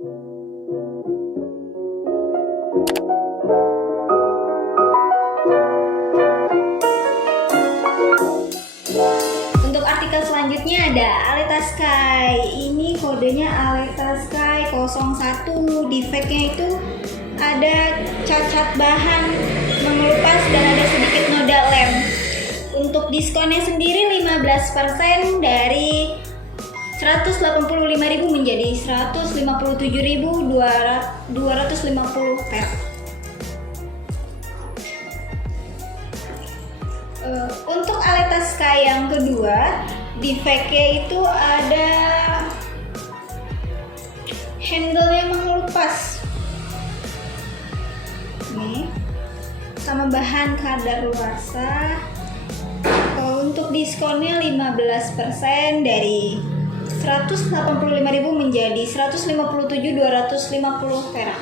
Untuk artikel selanjutnya ada Aleta Sky. Ini kodenya Aleta Sky 01. Defeknya itu ada cacat bahan mengelupas dan ada sedikit noda lem. Untuk diskonnya sendiri 15% dari 185.000 menjadi 157.250 perak. Untuk Aleta Sky yang kedua, defeknya itu ada handle-nya mengelupas. Nih, sama bahan kadaluarsa. Untuk diskonnya 15% dari 185.000 menjadi 157.250 perak.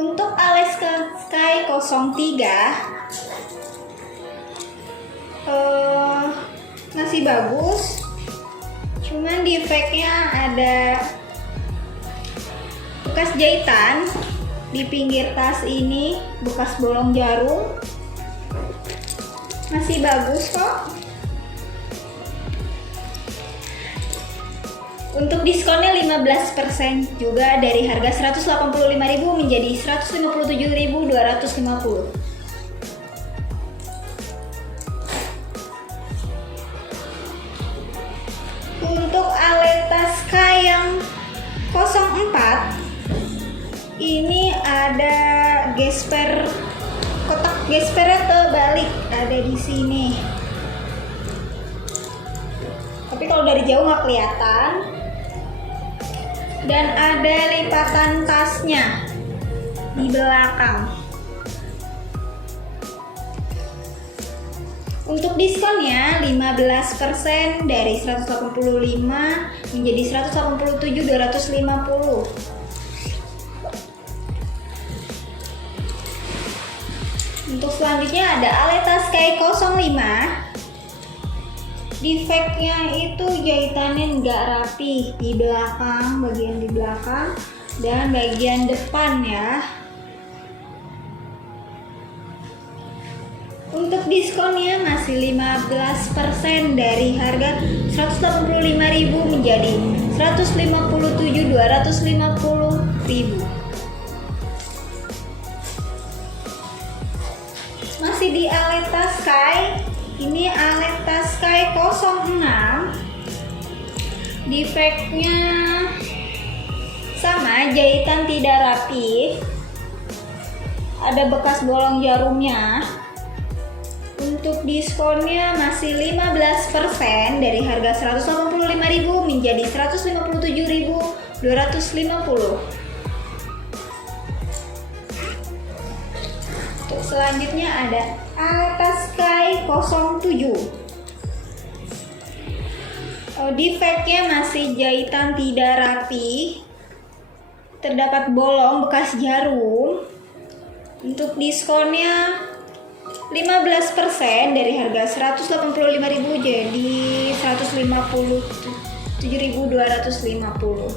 Untuk Aleta Sky 03 masih bagus, cuman defeknya ada bekas jahitan di pinggir tas ini, bekas bolong jarum. Masih bagus kok. Untuk diskonnya 15% juga dari harga 185.000 menjadi 157.250. Untuk Aleta Sky yang 04 ini ada gesper, kotak gespernya terbalik, ada di sini. Tapi kalau dari jauh nggak kelihatan. Dan ada lipatan tasnya di belakang. Untuk diskonnya 15% dari 185 menjadi 187.250. Untuk selanjutnya ada Aleta Sky 05. Defeknya itu jahitannya nggak rapi di belakang, bagian di belakang dan bagian depan ya. Untuk diskonnya masih 15% dari harga 185.000 menjadi 157.250.000. Masih di Aleta Sky. Ini Aleta Sky 06. Defeknya sama, jahitan tidak rapi. Ada bekas bolong jarumnya. Untuk diskonnya masih 15% dari harga 185.000 menjadi 157.250. Untuk selanjutnya ada Aleta Sky 07. Defeknya masih jahitan tidak rapi, terdapat bolong bekas jarum. Untuk diskonnya 15% dari harga 185.000 jadi 157.250.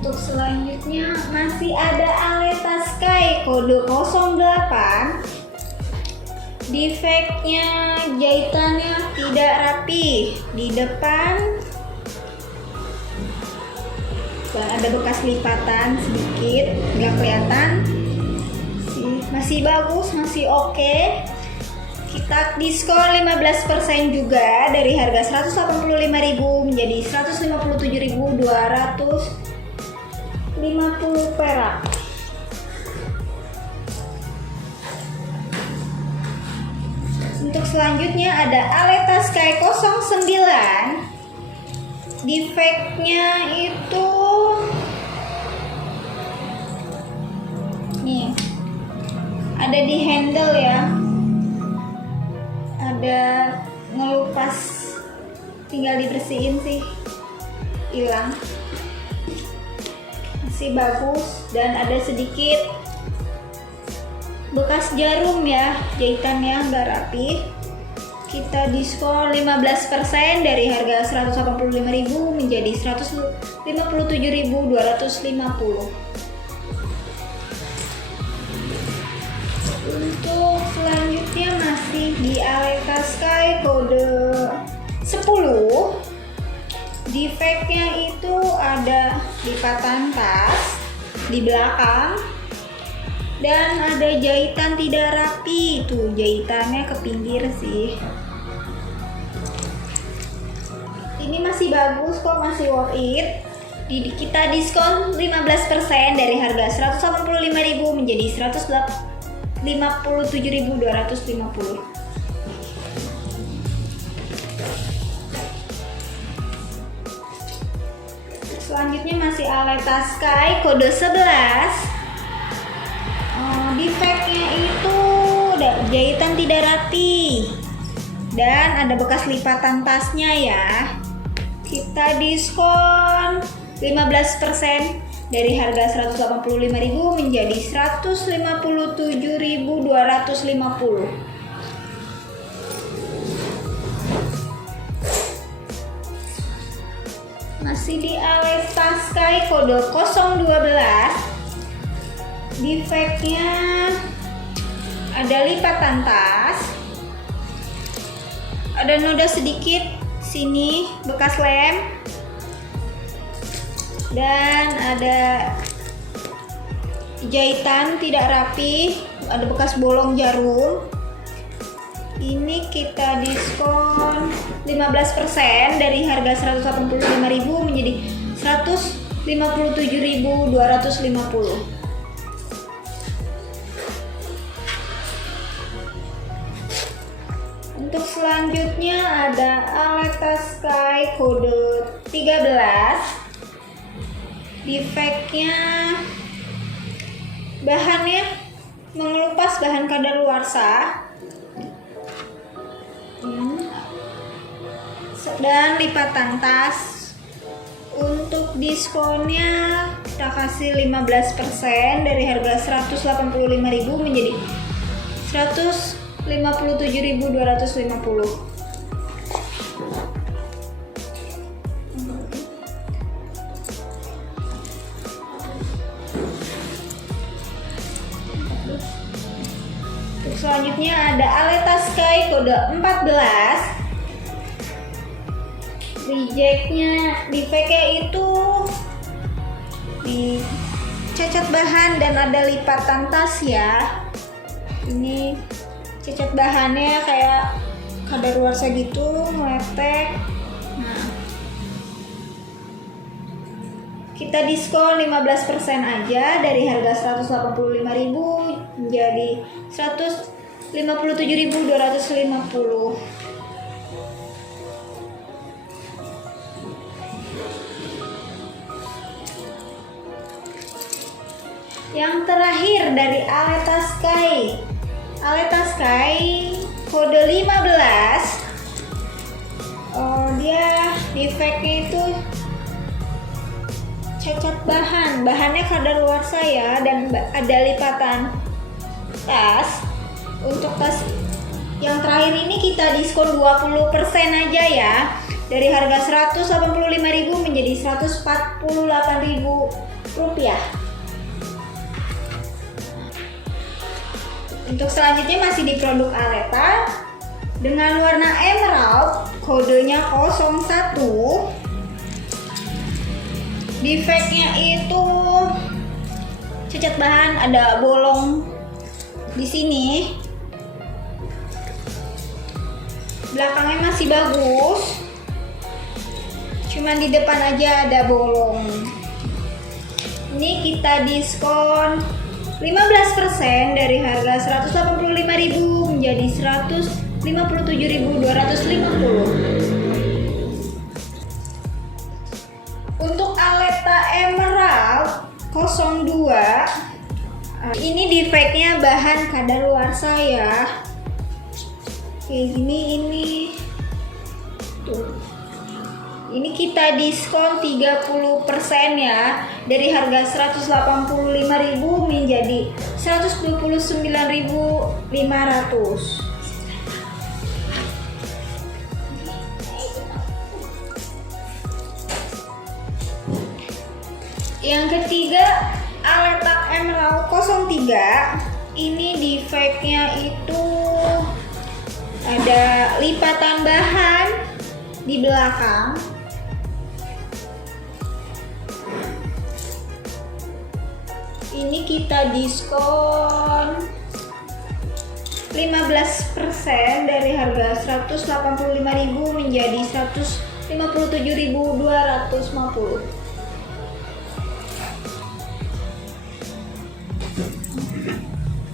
Untuk selanjutnya masih ada Aleta Sky kode 08. Defeknya jahitannya tidak rapi di depan dan ada bekas lipatan sedikit, nggak kelihatan. Masih bagus, masih oke. Kita diskon 15% juga dari harga 185.000 menjadi 157.250 perak. Untuk selanjutnya ada Aleta Sky 09. Defeknya itu nih, ada di handle ya, ada ngelupas, tinggal dibersihin sih, hilang. Masih bagus dan ada sedikit bekas jarum ya, jahitannya nggak rapi. Kita diskon 15% dari harga 185.000 menjadi 157.250. Untuk selanjutnya masih di Aleta Sky kode 10. Defeknya itu ada lipatan tas di belakang dan ada jahitan tidak rapi. Tuh jahitannya ke pinggir sih. Ini masih bagus kok, masih worth it. Kita diskon 15% dari harga 185.000 menjadi 157.250. Selanjutnya masih Aleta Sky kode 11. Defeknya itu jahitan tidak rapi dan ada bekas lipatan tasnya ya. Kita diskon 15% dari harga 185.000 menjadi 157.250. Masih di Aleta Sky kode 012. Defeknya ada lipatan tas, ada noda sedikit sini bekas lem, dan ada jahitan tidak rapi, ada bekas bolong jarum. Ini kita diskon 15% dari harga 185.000 menjadi 157.250. Untuk selanjutnya ada Aleta Sky kode 13. Defeknya bahannya mengelupas, bahan kadaluarsa. Dan lipatan tas. Untuk diskonnya kita kasih 15% dari harga 185.000 menjadi 157.250. Selanjutnya ada Aleta Sky kode 14. Rejectnya, defeknya itu di cacat bahan dan ada lipatan tas ya. Ini cacat bahannya kayak kadaluarsa gitu, melepek. Nah, kita diskon 15% aja dari harga 185.000 menjadi 157.250. Yang terakhir dari Aleta Sky. Aleta Sky kode 15. Dia defeknya itu cacat bahan, bahannya kadaluarsa ya, dan ada lipatan tas. Untuk tas yang terakhir ini kita diskon 20% aja ya, dari harga 185.000 menjadi 148.000 rupiah. Untuk selanjutnya masih di produk Aleta dengan warna emerald, kodenya 01. Defeknya itu cacat bahan, ada bolong di sini. Belakangnya masih bagus, cuman di depan aja ada bolong. Ini kita diskon 15% dari harga 185.000 menjadi 157.250. Untuk Aleta Emerald 02, ini defeknya bahan kadaluarsa ya. Kayak gini ini. Tuh. Ini kita diskon 30% ya. Dari harga 185.000 menjadi 129.500. Yang ketiga, Aleta Emerald 03. Ini defectnya itu ada lipatan bahan di belakang. Ini kita diskon 15% dari harga 185.000 menjadi 157.250.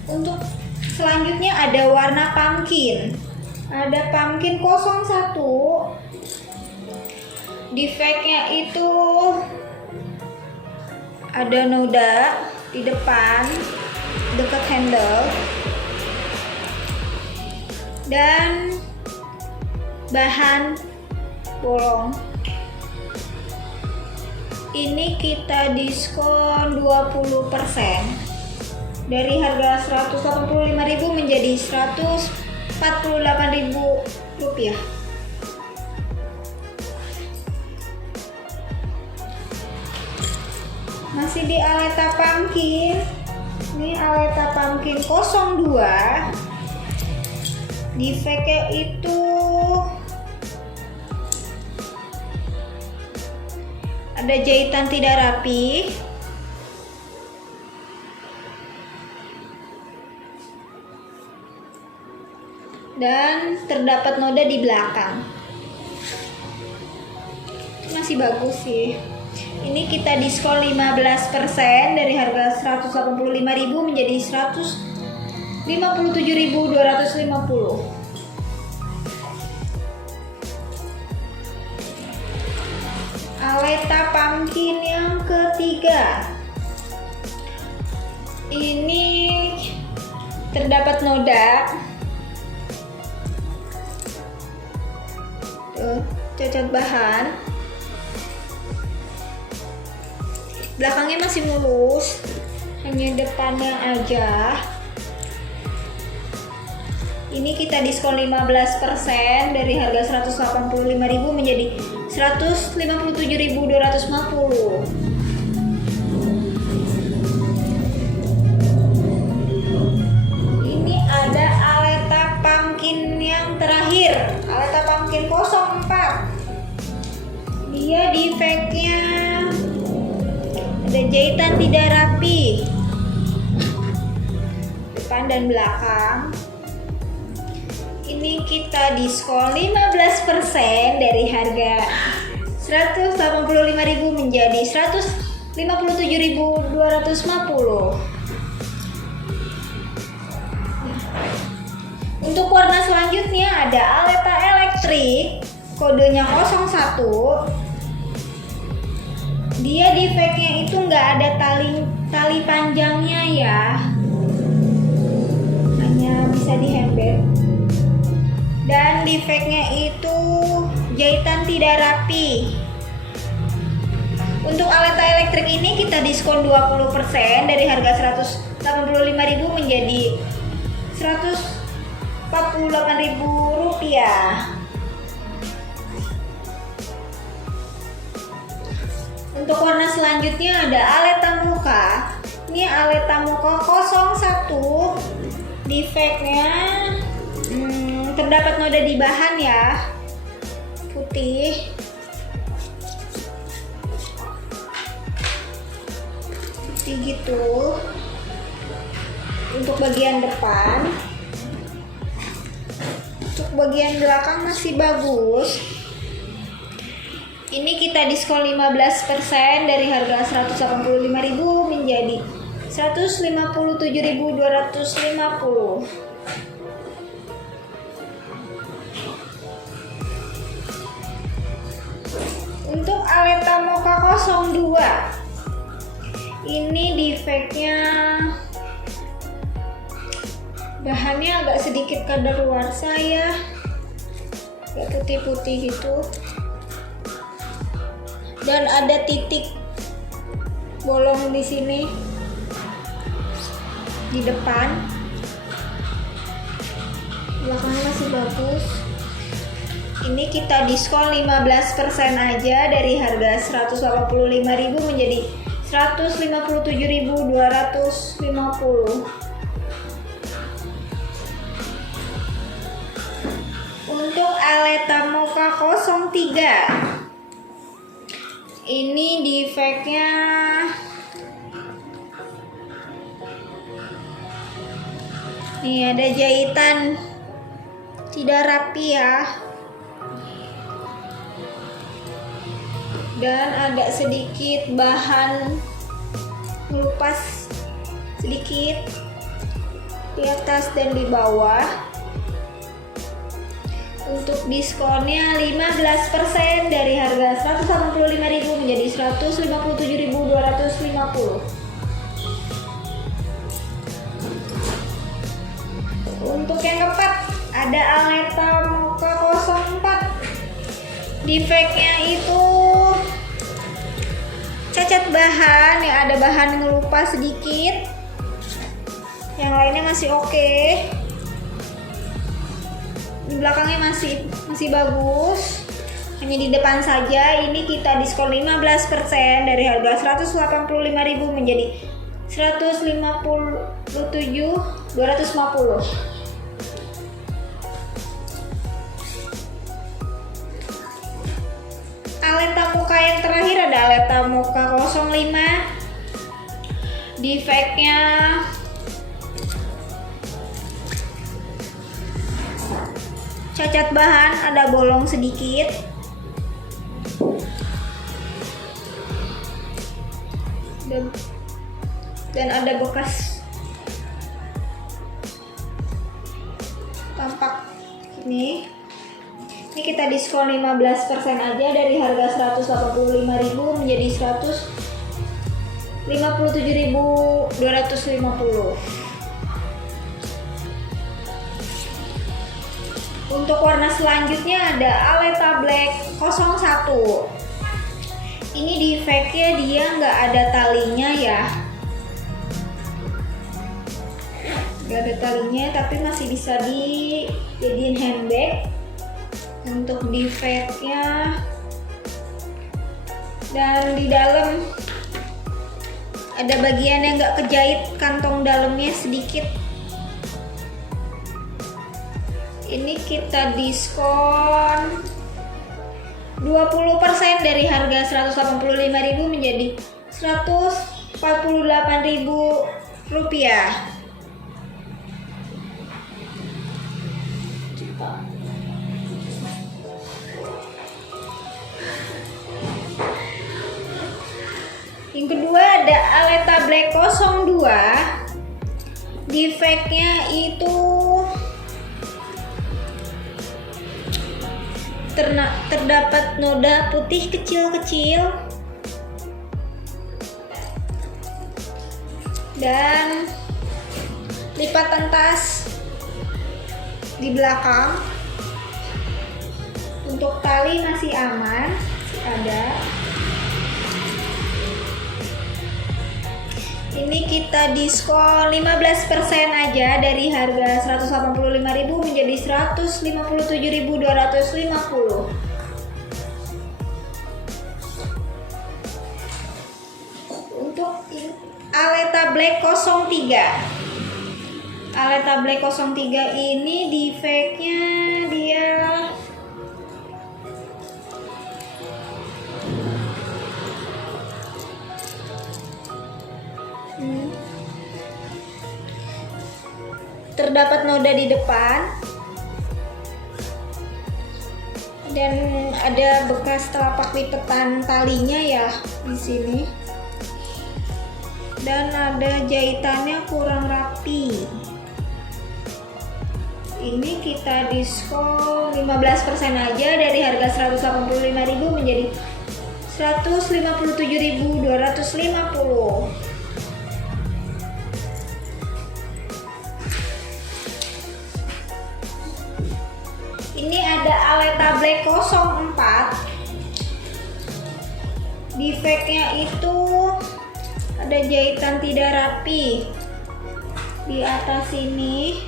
Untuk selanjutnya ada warna pumpkin. Ada pumpkin 01. Defectnya itu ada noda di depan dekat handle dan bahan bolong. Ini kita diskon 20% dari harga 185.000 menjadi 148.000 rupiah. Masih di Aleta Pumpkin. Ini Aleta Pumpkin 02. Defectnya itu ada jahitan tidak rapi. Dan terdapat noda di belakang. Masih bagus sih. Ini kita diskon 15% dari harga 185.000 menjadi 157.250. Aleta Pumpkin yang ketiga. Ini terdapat noda. Cacat bahan. Belakangnya masih mulus, hanya depannya aja. Ini kita diskon 15% dari harga 185.000 menjadi 157.250. Ini ada Aleta Pumpkin yang terakhir, Aleta Pumpkin 04. Dia defectnya ada jahitan tidak rapi depan dan belakang. Ini kita diskon 15% dari harga 185.000 menjadi 157.250. Untuk warna selanjutnya ada Aleta Elektrik, kodenya 01. Dia defectnya itu nggak ada tali panjangnya ya, hanya bisa dihembet. Dan defectnya itu jahitan tidak rapi. Untuk Aleta Elektrik ini kita diskon 20% dari harga 185.000 menjadi 148.000 rupiah. Untuk warna selanjutnya ada Aleta Muka. Ini Aleta Muka 01. Defectnya terdapat noda di bahan ya, putih. Putih gitu. Untuk bagian depan. Untuk bagian belakang masih bagus. Ini kita diskon 15% dari harga 185.000 menjadi 157.250. Untuk Aleta Mocha 02. Ini defectnya bahannya agak sedikit kadaluarsa ya. Agak putih-putih gitu. dan ada titik bolong di sini di depan. Belakangnya masih bagus. Ini kita diskon 15% aja dari harga 185.000 menjadi 157.250. Untuk Aleta Mocha 03, ini defeknya nih, ada jahitan tidak rapi ya, dan ada sedikit bahan ngelupas sedikit di atas dan di bawah. Untuk diskonnya 15% dari harga 185.000 menjadi 157.250. Untuk yang keempat ada Aleta Mocha 04. Defeknya itu cacat bahan ya, ada bahan ngelupas sedikit. Yang lainnya masih oke. Di belakangnya masih bagus. Hanya di depan saja. Ini kita diskon 15% dari harga 185.000 menjadi 157.250. Aleta Mocha yang terakhir ada Aleta Mocha 05. Defeknya cacat bahan, ada bolong sedikit. Dan ada bekas tampak ini. Ini kita diskon 15% aja dari harga 185.000 menjadi 157.250. Untuk warna selanjutnya ada Aleta Black 01. Ini defeknya dia nggak ada talinya ya, nggak ada talinya, tapi masih bisa dijadiin handbag. Untuk defeknya, dan di dalam ada bagian yang nggak kejahit, kantong dalamnya sedikit. Ini kita diskon 20% dari harga 185.000 menjadi 148.000 rupiah. Yang kedua ada Aleta Black 02. Defeknya itu terdapat noda putih kecil-kecil dan lipatan tas di belakang. Untuk tali masih aman, ada. Ini kita diskon 15% aja dari harga 185.000 menjadi 157.250. Untuk Aleta Black 03. Aleta Black 03 ini defeknya dia terdapat noda di depan dan ada bekas telapak lipatan talinya ya di sini, dan ada jahitannya kurang rapi. Ini kita diskon 15% aja dari harga 185.000 menjadi 157.250. Ini ada Aleta Black 04. Defeknya itu ada jahitan tidak rapi di atas sini.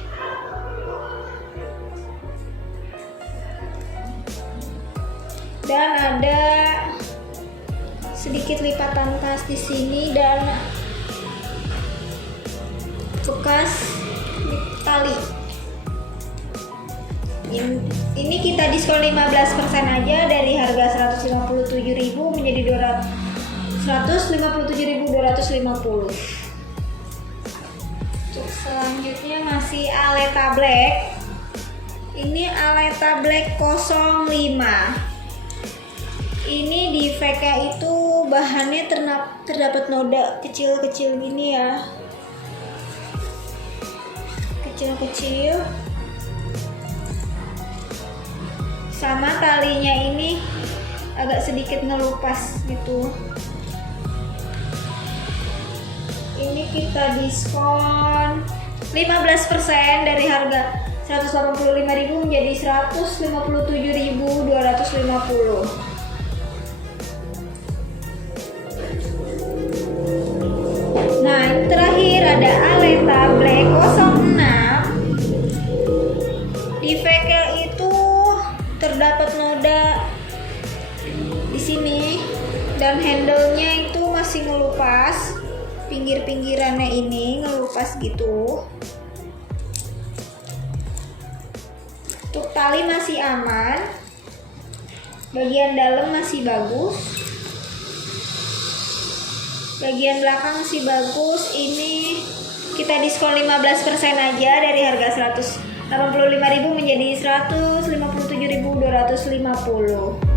Dan ada sedikit lipatan tas di sini dan bekas tali. Ini kita diskon 15% aja, dari harga 157.000 menjadi 157.250. Untuk selanjutnya masih Aleta Black. Ini Aleta Black 05. Ini defeknya itu bahannya terdapat noda kecil-kecil gini ya. Kecil-kecil. Sama talinya ini agak sedikit ngelupas gitu. Ini kita diskon 15% dari harga 185.000 menjadi 157.250. Nah, yang terakhir ada Aleta Black 06. Defeknya itu terdapat noda di sini dan handle-nya itu masih ngelupas, pinggir-pinggirannya ini ngelupas gitu. Untuk tali masih aman, bagian dalam masih bagus, bagian belakang masih bagus. Ini kita diskon 15% aja, dari harga 185.000 menjadi 157.250.